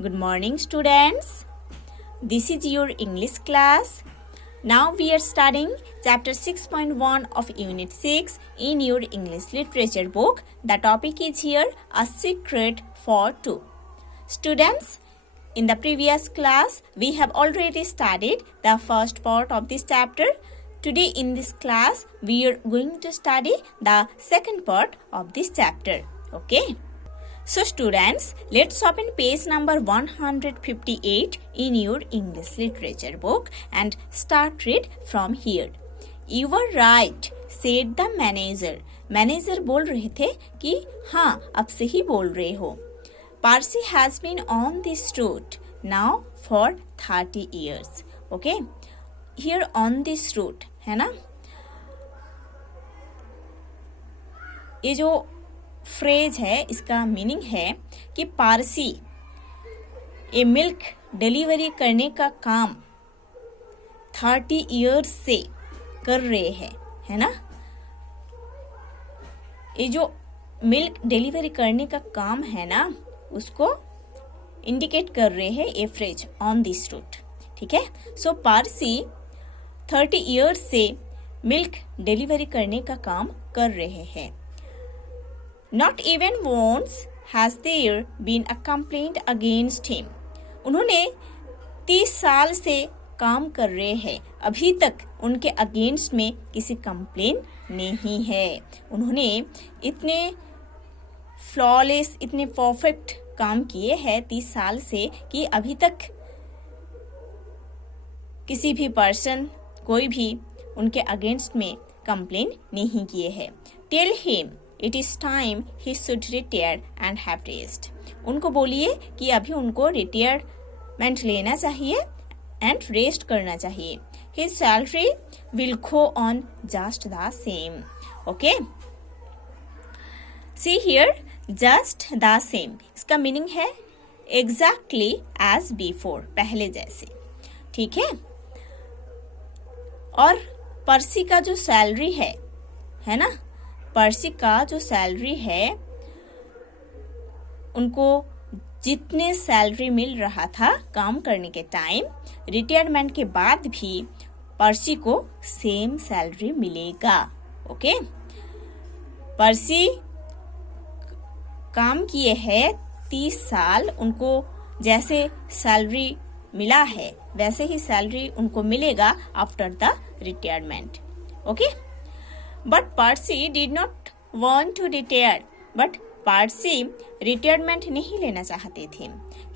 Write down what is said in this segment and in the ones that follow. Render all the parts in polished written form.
Good morning, students. This is your English class. Now we are studying chapter 6.1 of Unit 6 in your English literature book. The topic is here, A Secret for Two. Students, in the previous class, we have already studied the first part of this chapter. Today in this class, we are going to study the second part of this chapter. Okay? So students, let's open page number 158 in your English literature book and start read from here. You were right, said the manager. Manager बोल रहे थे कि हाँ, अब सही बोल रहे हो. Parsi has been on this route now for 30 years. Okay? Here on this route, है ना? ये जो फ्रेज है इसका मीनिंग है कि पारसी ये मिल्क डिलीवरी करने का काम 30 इयर्स से कर रहे हैं, है ना. ये जो मिल्क डिलीवरी करने का काम है ना उसको इंडिकेट कर रहे हैं ये फ्रेज ऑन दिस रूट. ठीक है. सो पारसी 30 इयर्स से मिल्क डिलीवरी करने का काम कर रहे हैं. Not even once has there been a complaint against him. उन्होंने 30 साल से काम कर रहे हैं, अभी तक उनके अगेंस्ट में किसी कंप्लेन नहीं है. उन्होंने इतने फ्लॉलेस, इतने परफेक्ट काम किए हैं 30 साल से कि अभी तक किसी भी पर्सन, कोई भी उनके अगेंस्ट में कंप्लेन नहीं किए हैं. Tell him It is time he should retire and have rest. उनको बोलिए कि अभी उनको रिटायरमेंट लेना चाहिए and रेस्ट करना चाहिए. His salary will go on just the same. Okay? See here, just the same. इसका मीनिंग है exactly as before, पहले जैसे. ठीक है. और पर्सी का जो सैलरी है ना, पर्सी का जो सैलरी है, उनको जितने सैलरी मिल रहा था काम करने के टाइम, रिटायरमेंट के बाद भी पर्सी को सेम सैलरी मिलेगा. ओके. पर्सी काम किए हैं 30 साल, उनको जैसे सैलरी मिला है वैसे ही सैलरी उनको मिलेगा after the retirement. Okay. But Percy did not want to retire. But Percy retirement नहीं लेना चाहते थे.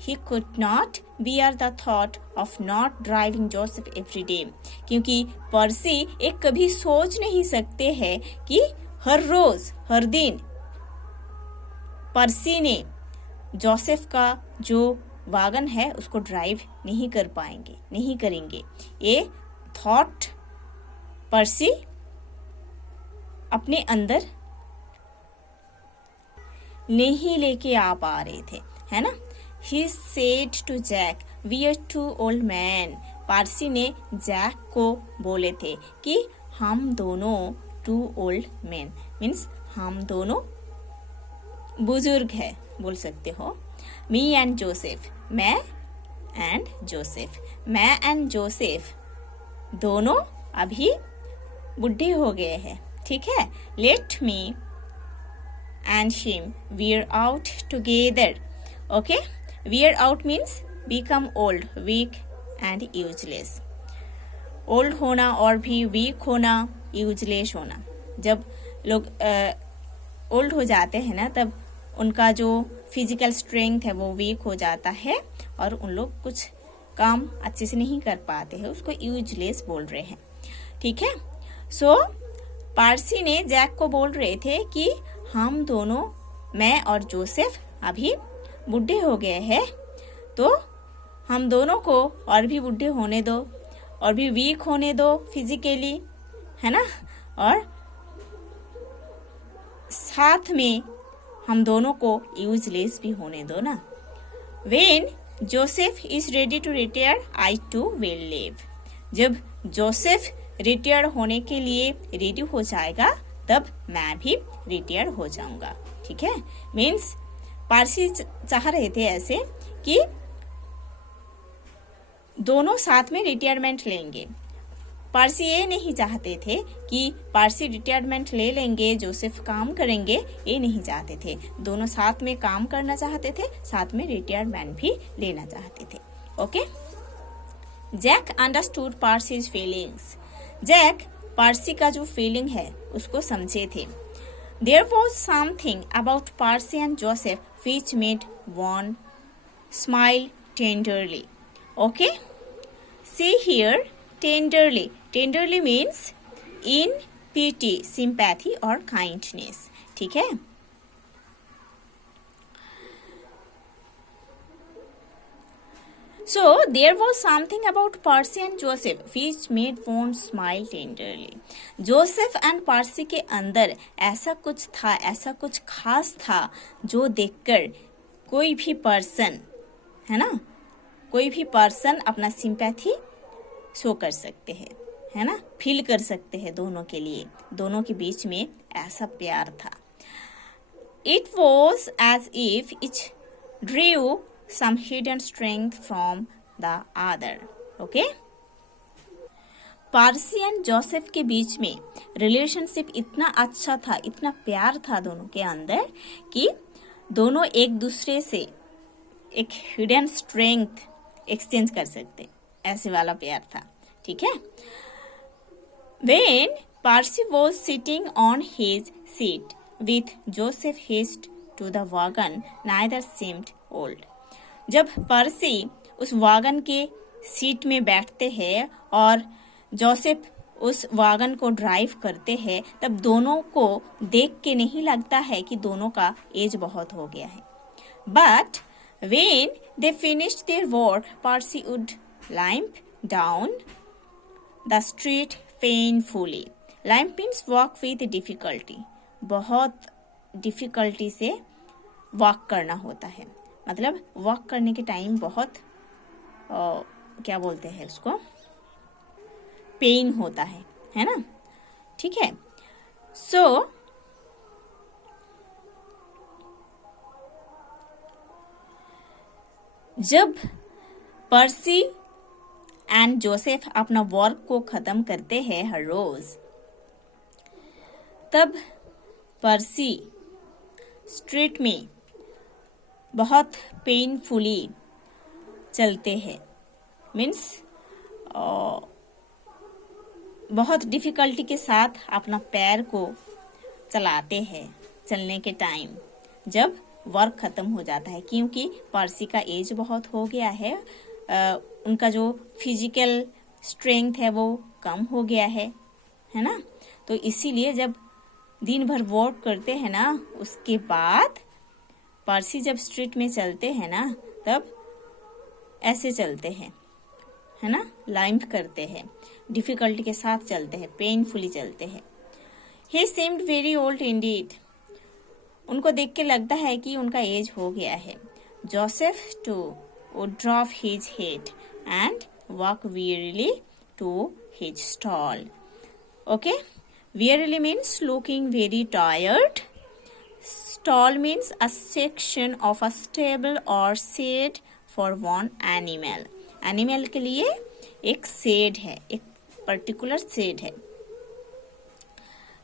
He could not bear the thought of not driving Joseph every day. क्योंकि पर्सी एक कभी सोच नहीं सकते हैं कि हर रोज, हर दिन पर्सी ने जोसेफ का जो वागन है उसको ड्राइव नहीं कर पाएंगे, नहीं करेंगे. ये थॉट पर्सी अपने अंदर नहीं लेके आ पा रहे थे, है ना. He said to Jack, we are two old men. Parsi ने जैक को बोले थे कि हम दोनों two old men means हम दोनों बुजुर्ग है बोल सकते हो. Me and Joseph, मैं and Joseph, मैं and Joseph दोनों अभी बुढ़े हो गए हैं. ठीक है. Let me and him wear out together. Okay? Wear out means become old, weak and useless. Old होना और भी weak होना, useless होना. जब लोग old हो जाते हैं ना तब उनका जो फिजिकल स्ट्रेंथ है वो वीक हो जाता है और उन लोग कुछ काम अच्छे से नहीं कर पाते हैं, उसको यूजलेस बोल रहे हैं. ठीक है. सो पारसी ने जैक को बोल रहे थे कि हम दोनों, मैं और जोसेफ अभी बुढ़े हो गए हैं, तो हम दोनों को और भी बुढ़े होने दो और भी वीक होने दो फिजिकली, है ना, और साथ में हम दोनों को यूजलेस भी होने दो ना. When Joseph is ready to retire, I too will live. जब जोसेफ रिटायर होने के लिए रेडी हो जाएगा तब मैं भी रिटायर हो जाऊंगा. ठीक है. मीन्स पारसी चाह रहे थे ऐसे कि दोनों साथ में रिटायरमेंट लेंगे। पारसी ये नहीं चाहते थे कि पारसी रिटायरमेंट ले लेंगे, जोसेफ काम करेंगे, ये नहीं चाहते थे। दोनों साथ में काम करना चाहते थे, साथ में रिटायरमेंट भी लेना चाहते थे। Okay. Jack understood Percy's feelings. Jack Percy का जो फीलिंग है उसको समझे थे। There was something about Percy and Joseph which made one smile tenderly. Okay? See here, tenderly. Tenderly means in pity, sympathy or kindness. ठीक है? So there was something about Percy and Joseph which made one smile tenderly. Joseph and Parsi के अंदर ऐसा कुछ था, ऐसा कुछ खास था जो देखकर कोई भी पर्सन, है ना, कोई भी पर्सन अपना सिंपैथी शो कर सकते हैं, है ना, फील कर सकते हैं दोनों के लिए। दोनों के बीच में ऐसा प्यार था। It was as if each drew some hidden strength from the other. Okay? Parsi and Joseph के बीच में रिलेशनशिप इतना अच्छा था, इतना प्यार था दोनों के अंदर कि दोनों एक दूसरे से एक हिडन स्ट्रेंथ एक्सचेंज कर सकते, ऐसे वाला प्यार था। ठीक है। When Percy was sitting on his seat with Joseph hitched to the wagon, neither seemed old. जब पर्सी उस वागन के सीट में बैठते हैं और जोसेफ उस वागन को ड्राइव करते हैं, तब दोनों को देख के नहीं लगता है कि दोनों का एज बहुत हो गया है। But when they finished their work, Percy would limp down the street painfully. Limp means walk with difficulty. बहुत डिफिकल्टी से वॉक करना होता है, मतलब वॉक करने के टाइम बहुत क्या बोलते हैं उसको, पेन होता है ना। ठीक है। सो जब पर्सी एंड जोसेफ अपना वर्क को खत्म करते हैं हर रोज, तब पर्सी स्ट्रीट में बहुत पेनफुली चलते हैं, मीन्स बहुत डिफिकल्टी के साथ अपना पैर को चलाते हैं चलने के टाइम, जब वर्क खत्म हो जाता है, क्योंकि पर्सी का एज बहुत हो गया है, उनका जो फिजिकल स्ट्रेंथ है वो कम हो गया है ना। तो इसीलिए जब दिन भर वर्क करते हैं ना, उसके बाद पर्सी जब स्ट्रीट में चलते हैं ना, तब ऐसे चलते हैं, है ना, लाइम्प करते हैं, डिफिकल्टी के साथ चलते हैं, पेनफुली चलते हैं। ही सीम्ड वेरी ओल्ड इंडीड। उनको देख के लगता है कि उनका एज हो गया है। Joseph too would drop his head and walk wearily to his stall. Okay? Wearily means looking very tired. Stall means a section of a stable or shed for one animal. Animal के लिए एक shade है, एक particular shade है।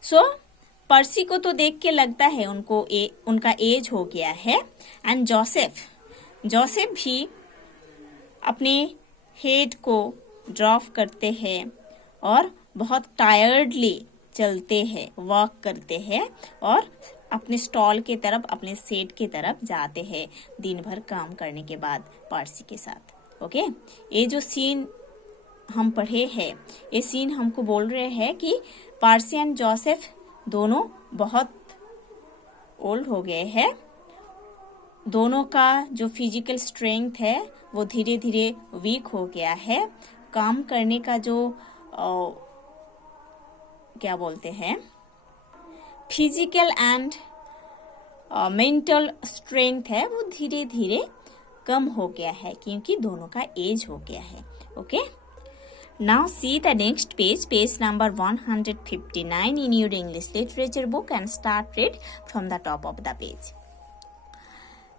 सो पर्सी को तो देख के लगता है उनका एज हो गया है। एंड जोसेफ भी अपने हेड को ड्रॉप करते हैं और बहुत टायर्डली चलते हैं, वॉक करते हैं और अपने स्टॉल के तरफ, अपने सेट की तरफ जाते हैं दिन भर काम करने के बाद पर्सी के साथ। ओके, ये जो सीन हम पढ़े हैं, ये सीन हमको बोल रहे हैं कि पर्सी एंड जोसेफ दोनों बहुत ओल्ड हो गए हैं। दोनों का जो फिजिकल स्ट्रेंथ है वो धीरे धीरे वीक हो गया है। काम करने का जो क्या बोलते हैं, फिजिकल एंड मेंटल स्ट्रेंथ है, वो धीरे धीरे कम हो गया है क्योंकि दोनों का एज हो गया है। Okay, now see the next page, page number 159 in your English literature book and start read from the top of the page.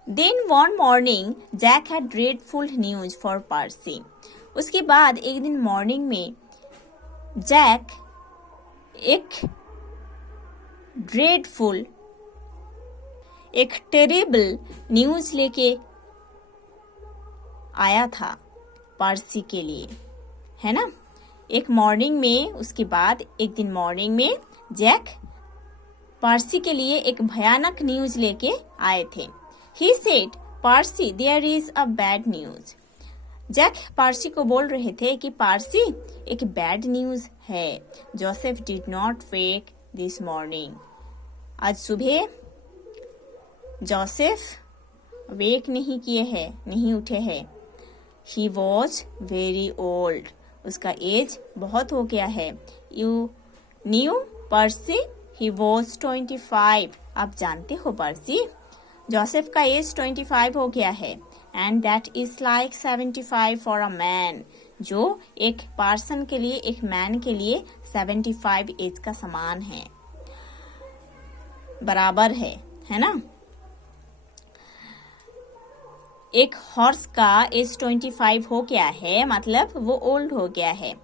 Then one morning, Jack had dreadful news for Percy. उसके बाद एक दिन morning में Jack एक dreadful, एक terrible news लेके आया था पर्सी के लिए, है ना। एक मॉर्निंग में, उसके बाद एक दिन मॉर्निंग में जैक पर्सी के लिए एक भयानक न्यूज लेके आए थे। He said, Percy there is a bad news. Jack Percy को बोल रहे थे कि पर्सी एक बैड न्यूज है। Joseph did not wake this morning. आज सुबह जोसेफ वेक नहीं किए हैं, नहीं उठे हैं। He was very old. उसका एज बहुत हो गया है। You new pursed, he was 25। आप जानते हो पर्सी, जोसेफ का एज 25 हो गया है। And that is like 75 for a man. जो एक पर्सन के लिए, एक मैन के लिए 75 एज का समान है, बराबर है ना। एक हॉर्स का एज 25 हो गया है, मतलब वो ओल्ड हो गया है।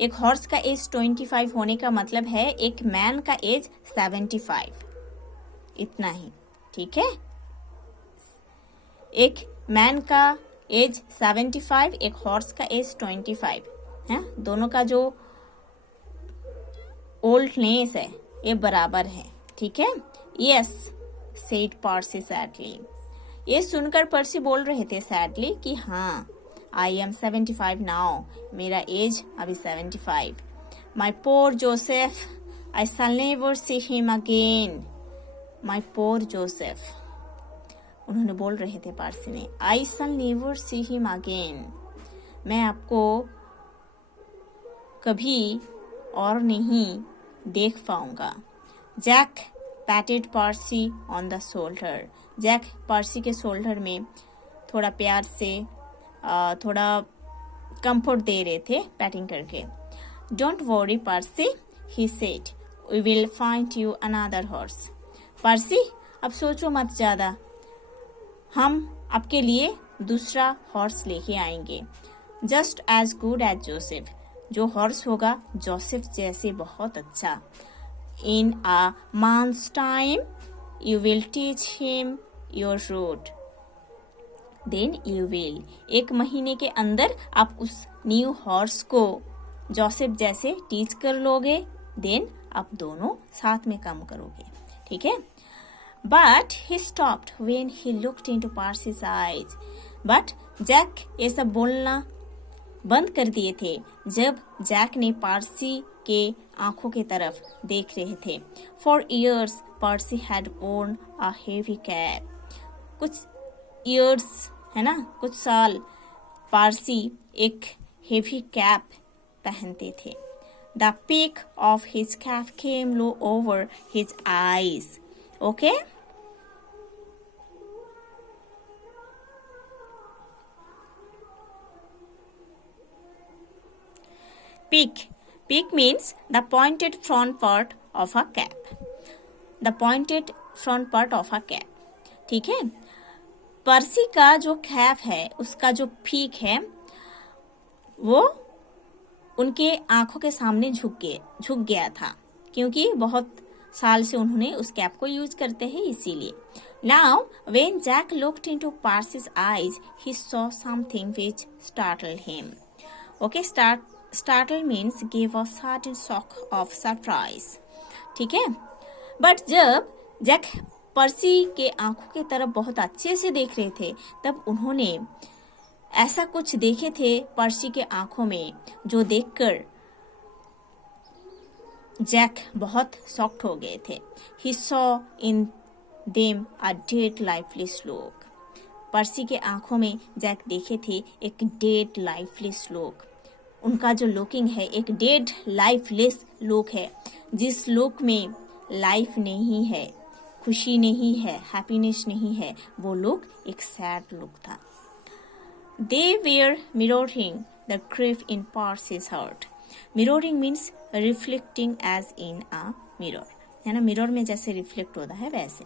एक हॉर्स का एज 25 होने का मतलब है एक मैन का एज 75, इतना ही, ठीक है। एक मैन का एज 75, एक हॉर्स का एज 25 है। दोनों का जो ओल्डनेस है ये बराबर है, ठीक है। Yes said Percy sadly. ये सुनकर पर्सी बोल रहे थे सैडली कि हाँ, आई एम 75 नाउ। मेरा एज अभी 75। My poor Joseph, I shall never see him again. My poor Joseph, उन्होंने बोल रहे थे पर्सी ने, I shall never see him again. मैं आपको कभी और नहीं देख पाऊंगा। Jack patted Percy on the shoulder. Jack Percy के शोल्डर में थोड़ा प्यार से थोड़ा कंफर्ट दे रहे थे, पैटिंग करके। Don't worry Percy, he said, we will find you another horse. Percy, अब सोचो मत ज्यादा, हम आपके लिए दूसरा हॉर्स लेके आएंगे, just as good as Joseph. जो हॉर्स होगा जोसेफ जैसे बहुत अच्छा। In a month's time you will teach him your route, then you will. एक महीने के अंदर आप उस न्यू हॉर्स को जोसेफ जैसे टीच कर लोगे, देन आप दोनों साथ में काम करोगे, ठीक है। But he stopped when he looked into Percy's eyes. But Jack ये सब बोलना बंद कर दिए थे जब जैक ने पर्सी के आंखों की तरफ देख रहे थे। For years Percy had worn a heavy cap. कुछ ईयर्स है ना, कुछ साल पर्सी एक हेवी कैप पहनते थे। The peak of his cap came low over his eyes. Okay, Peak means the pointed front part of a cap. The pointed front part of a cap. ठीक है। पर्सी का जो कैप है, उसका जो पीक है, वो उनके आंखों के सामने झुक गया था, क्योंकि बहुत साल से उन्होंने उस कैप को यूज करते हैं, इसीलिए। Now, when Jack looked into Percy's eyes, he saw something which startled him. Okay, startle means give a sudden shock of surprise. ठीक है। बट जब जैक पर्सी के आंखों की तरफ बहुत अच्छे से देख रहे थे, तब उन्होंने ऐसा कुछ देखे थे पर्सी के आंखों में, जो देखकर जैक बहुत शॉक्ड हो गए थे। He saw in them a dead lifeless look. पर्सी के आंखों में जैक देखे थे एक डेड लाइफलेस लुक। उनका जो लुकिंग है एक डेड लाइफलेस लुक है, जिस लुक में लाइफ नहीं है, खुशी नहीं है, हैप्पीनेस नहीं है, वो लुक एक सैड लुक था। They were mirroring the grief in Percy's heart. Mirroring means reflecting as in a mirror, है ना। मिरर में जैसे रिफ्लेक्ट होता है वैसे।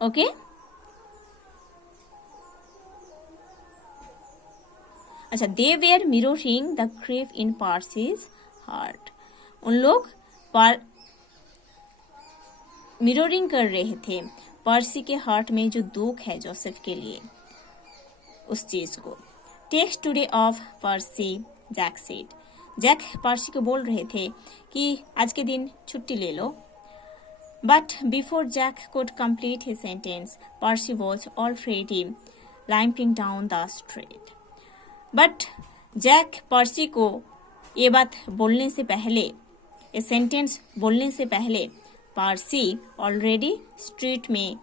ओके, अच्छा, they were mirroring the grief in Percy's heart. उन लोग मिररिंग कर रहे थे पर्सी के हार्ट में जो दुख है जोसेफ के लिए, उस चीज को। Take today off Percy, Jack said. Jack Percy को बोल रहे थे कि आज के दिन छुट्टी ले लो। But before Jack could complete his sentence, Percy was already limping down the street. But Jack Percy को ये बात बोलने से पहले, ये सेंटेंस बोलने से पहले, पर्सी ऑलरेडी स्ट्रीट में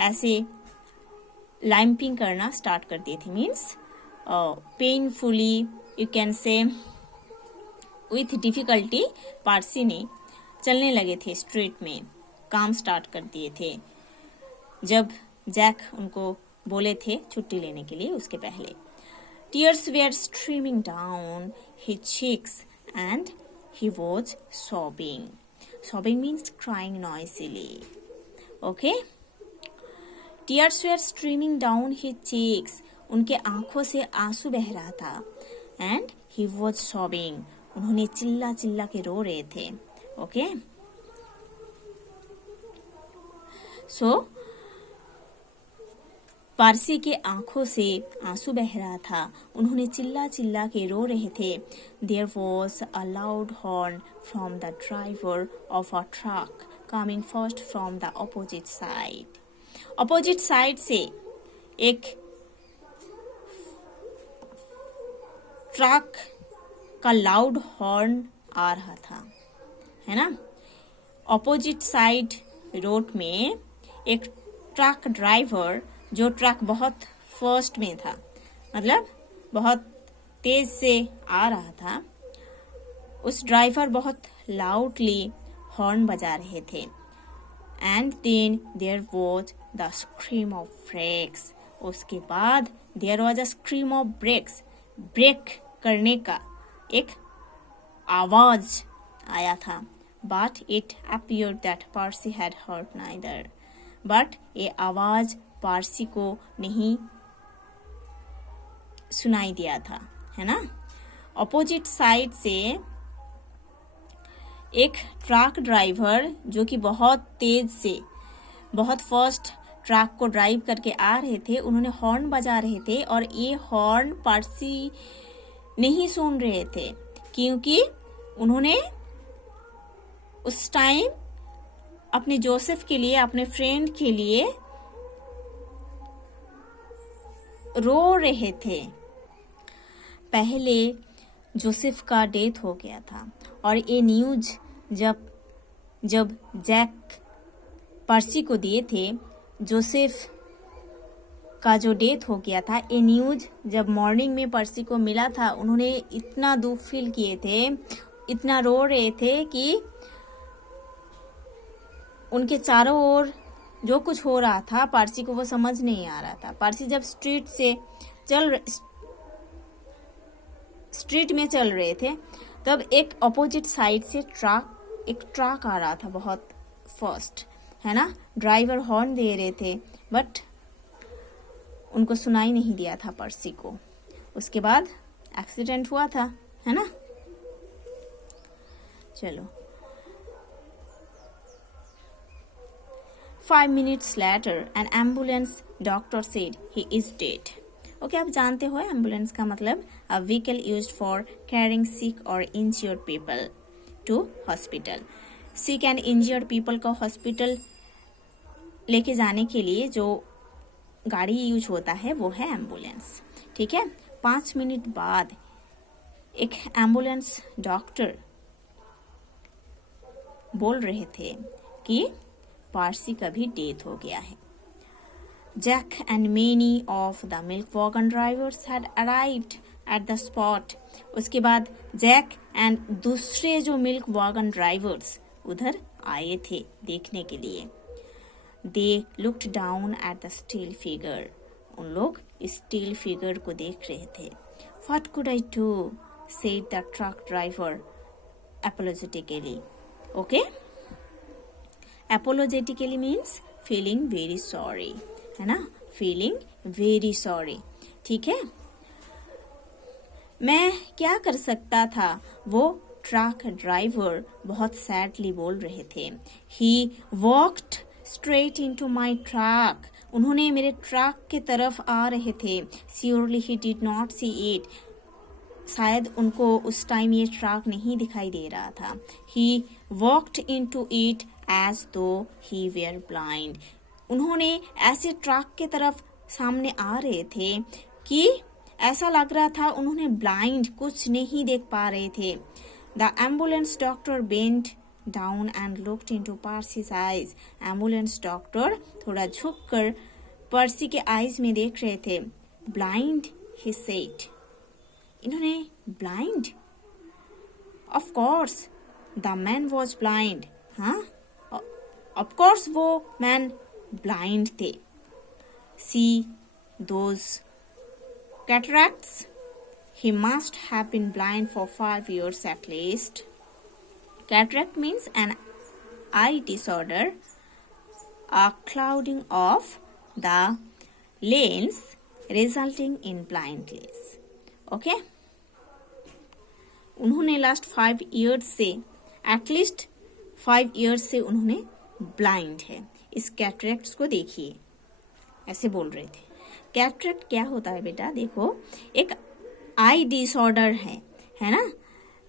ऐसे लाइम्पिंग करना स्टार्ट कर दिए थे। Means painfully, you can say with difficulty Percy ने चलने लगे थे स्ट्रीट में, काम स्टार्ट कर दिए थे जब जैक उनको बोले थे छुट्टी लेने के लिए उसके पहले। Tears were streaming down his cheeks and he was sobbing. Sobbing means crying noisily. Okay? Tears were streaming down his cheeks. उनके आंखों से आंसू बह रहा था। And he was sobbing. उन्होंने चिल्ला चिल्ला के रो रहे थे। Okay? So, पारसी के आंखों से आंसू बह रहा था, उन्होंने चिल्ला चिल्ला के रो रहे थे। There was a loud horn from the driver of a truck coming first from the opposite side. Opposite side से एक ट्रक का लाउड हॉर्न आ रहा था, है ना। ऑपोजिट साइड रोड में एक ट्रक ड्राइवर, जो ट्रक बहुत फर्स्ट में था, मतलब बहुत तेज से आ रहा था, उस ड्राइवर बहुत लाउडली हॉर्न बजा रहे थे। And then there was the scream of brakes. उसके बाद there was a scream of brakes, brake करने का एक आवाज आया था। But it appeared that Percy had heard neither. But ये आवाज पारसी को नहीं सुनाई दिया था, है ना। ऑपोजिट साइड से एक ट्रक ड्राइवर जो कि बहुत तेज से, बहुत फास्ट ट्रक को ड्राइव करके आ रहे थे, उन्होंने हॉर्न बजा रहे थे। और ये हॉर्न पारसी नहीं सुन रहे थे, क्योंकि उन्होंने उस टाइम अपने जोसेफ के लिए, अपने फ्रेंड के लिए रो रहे थे। पहले जोसेफ का डेथ हो गया था और ये न्यूज जब जैक पर्सी को दिए थे, जोसेफ का जो डेथ हो गया था, ये न्यूज जब मॉर्निंग में पर्सी को मिला था, उन्होंने इतना दुख फील किए थे, इतना रो रहे थे कि उनके चारों ओर जो कुछ हो रहा था पारसी को वो समझ नहीं आ रहा था। पारसी जब स्ट्रीट में चल रहे थे, तब एक ऑपोजिट साइड से एक ट्रक आ रहा था बहुत फास्ट, है ना। ड्राइवर हॉर्न दे रहे थे, बट उनको सुनाई नहीं दिया था पारसी को। उसके बाद एक्सीडेंट हुआ था, है ना। चलो, 5 minutes later, an ambulance doctor said he is dead. Okay, आप जानते हो एम्बुलेंस का मतलब a vehicle used for carrying sick or injured people to hospital. sick and injured people को हॉस्पिटल लेके जाने के लिए जो गाड़ी यूज होता है वो है एम्बुलेंस, ठीक है। 5 मिनट बाद एक एम्बुलेंस डॉक्टर बोल रहे थे कि पारसी का भी डेथ हो गया है। Jack and many of the milk wagon drivers had arrived at the spot. उसके बाद जैक एंड दूसरे जो मिल्क वैगन ड्राइवर्स उधर आए थे देखने के लिए। They looked down at the steel figure. उन लोग स्टील फिगर को देख रहे थे। What could I do, said the truck driver apologetically. Okay? Apologetically means feeling very sorry, है ना, feeling very sorry, ठीक है। मैं क्या कर सकता था, वो ट्रक ड्राइवर बहुत सैडली बोल रहे थे। He walked straight into my truck, उन्होंने मेरे ट्रक की तरफ आ रहे थे। Surely he did not see it, शायद उनको उस टाइम ये ट्रक नहीं दिखाई दे रहा था। ही वॉक्ड इनटू इट एज दो ही वेयर ब्लाइंड, उन्होंने ऐसे ट्रक की तरफ सामने आ रहे थे कि ऐसा लग रहा था उन्होंने ब्लाइंड, कुछ नहीं देख पा रहे थे। The ambulance doctor bent down and looked into Percy's eyes, ambulance doctor थोड़ा झुककर पर्सी के आईज में देख रहे थे। ब्लाइंड, ही सेड, इन्होंने blind, of course the man was blind, हाँ ऑफ कोर्स वो मैन ब्लाइंड थे। See those cataracts, he must have been blind for 5 years at least. Cataract means an eye disorder, a clouding of the lens resulting in blindness. Okay? उन्होंने last 5 years से, at least 5 years से उन्होंने blind है। इस कैटरेक्ट्स को देखिए, ऐसे बोल रहे थे। कैटरेक्ट क्या होता है बेटा, देखो एक आई डिसऑर्डर है ना।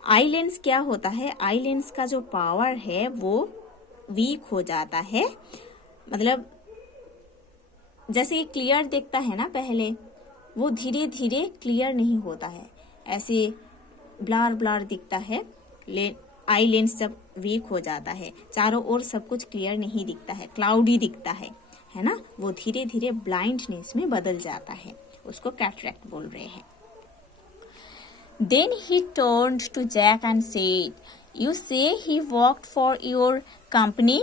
आई लेंस क्या होता है, आई लेंस का जो पावर है वो वीक हो जाता है, मतलब जैसे ये क्लियर दिखता है ना पहले, वो धीरे धीरे क्लियर नहीं होता है, ऐसे ब्लर ब्लर दिखता है। आई लेंस जब वीक हो जाता है, चारों ओर सब कुछ क्लियर नहीं दिखता है, क्लाउडी दिखता है ना, वो धीरे धीरे ब्लाइंडनेस में बदल जाता है, उसको कैटरेक्ट बोल रहे हैं। Then he turned to Jack and said, "You say he worked for your company?"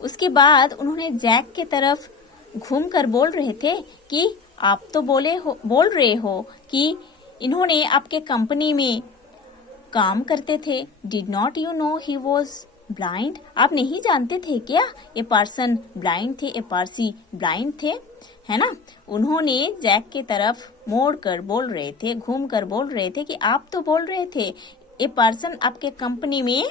उसके बाद उन्होंने जैक के तरफ घूमकर बोल रहे थे कि आप तो बोल रहे हो कि इन्होंने आपके कंपनी में काम करते थे। Did not you know he was blind? आप नहीं जानते थे क्या ये पर्सन ब्लाइंड थे, ये पारसी ब्लाइंड थे, है ना। उन्होंने जैक की तरफ मोड़ कर बोल रहे थे, घूम कर बोल रहे थे कि आप तो बोल रहे थे ये पर्सन आपके कंपनी में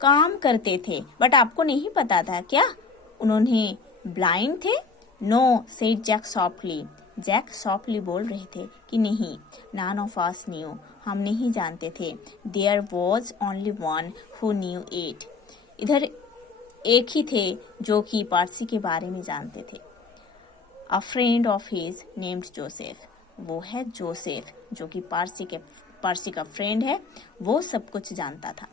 काम करते थे, बट आपको नहीं पता था क्या उन्होंने ब्लाइंड थे। No, said Jack softly, Jack softly बोल रहे थे कि नहीं, none of us knew, हम नहीं जानते थे। There was only one who knew it, इधर एक ही थे जो कि पारसी के बारे में जानते थे। A friend of his named Joseph, वो है जोसेफ जो कि पारसी का फ्रेंड है, वो सब कुछ जानता था।